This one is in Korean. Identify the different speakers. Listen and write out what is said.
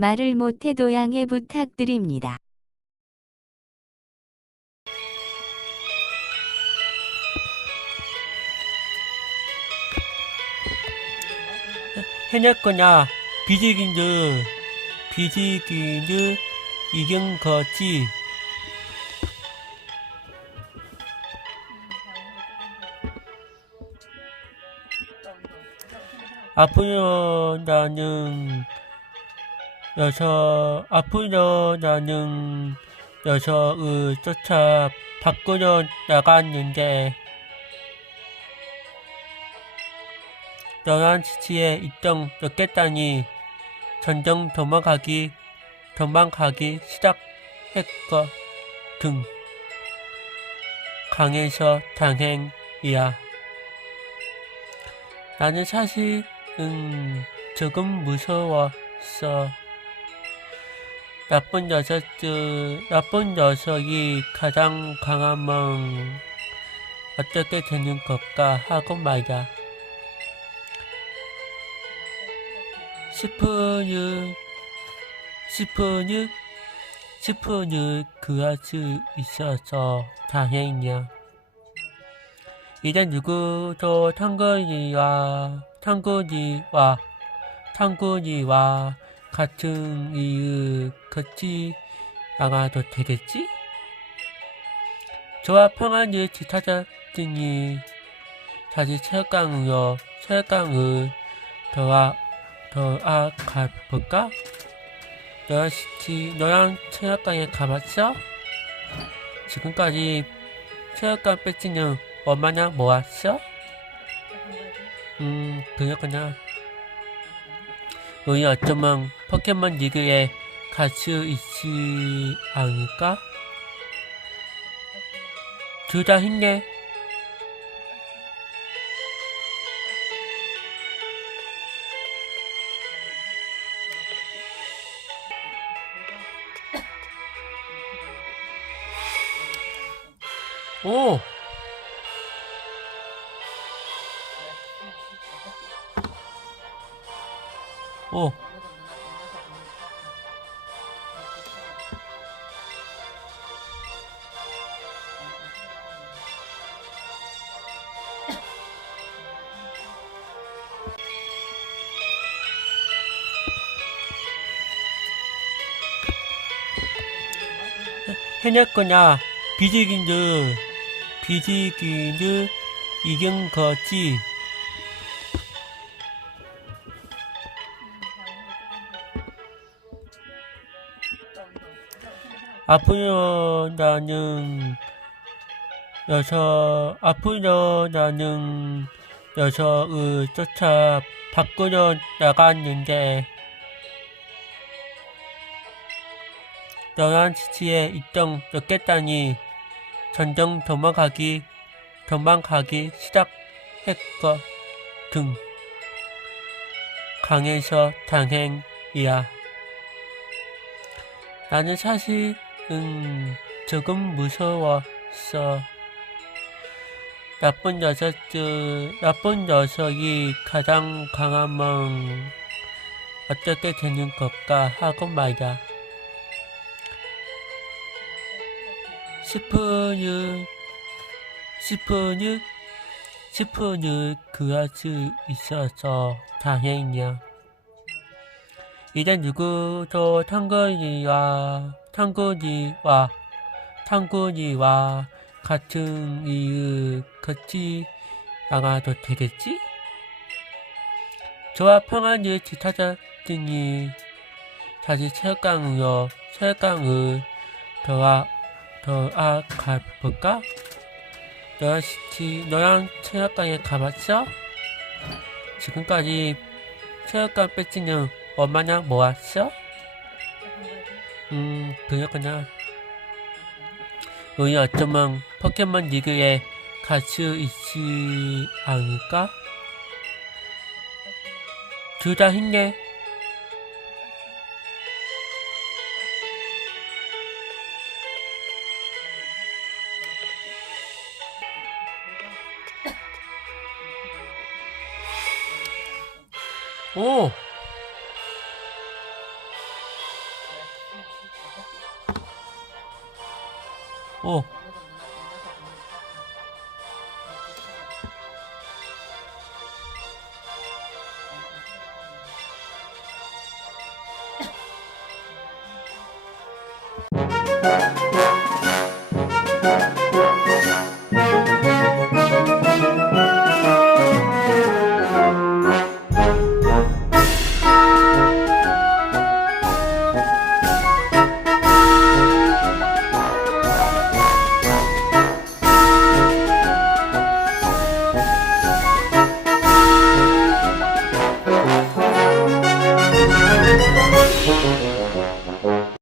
Speaker 1: 말을 못해도 양해 부탁드립니다.
Speaker 2: 해냈거나 비지긴드 비지긴드 이긴 거지 아프려나는 여서 아프려 나는 여서의 쫓아 밖으로 나갔는데 너란 지치에 입정 넣겠다니 전정 도망가기 도망가기 시작했거든 강에서 당행이야. 나는 사실은 조금 무서웠어 나쁜 녀석들 나쁜 녀석이 가장 강하면 어떻게 되는 걸까 하고 말야 스프뉴 스프뉴 스프뉴 그할 수 있어서 다행이야. 이제 누구도 탕근이와 탕근이와 탕근이와 같은 이유 걷지 않아도 되겠지? 좋아 평안을 지타자더니 다시 체육관으로 체육관을 더아 더아 가볼까? 너랑 시티 너랑 체육관에 가봤어? 지금까지 체육관 배지는 얼마나 모았어? 음 그렇구나 우리 어쩌면 포켓몬 리그에 갈수 있지 않을까? 둘 다 힘내 오! 오! 해냈거나 비지긴드 비지긴드 이긴 거지 아프려나는 여서 아프려나는 여서의 쫓아 밖으로 나갔는데 너란 지치에 입정 넣겠다니 전정 도망가기 도망가기 시작했거든 강에서 당행이야. 나는 사실 은 조금 무서웠어. 나쁜 녀석들 나쁜 녀석이 가장 강하면 어떻게 되는 걸까 하고 말야. 스프뉴 스프뉴 스프뉴 그할 수 있어서 다행이야. 이제 누구도 탕근이와 탕근이와 탕근이와 같은 이유 걷지 않아도 되겠지? 좋아 평안을 지타자더니 다시 체육관으로 체육관을 더아 더아 가볼까? 너랑 시티 너랑 체육관에 가봤어? 지금까지 체육관 배지는 얼마나 모았어? 음 그렇구나 우리 어쩌면 포켓몬 리그에 갈수 있지 않을까? 둘 다 힘내 오!
Speaker 3: 오.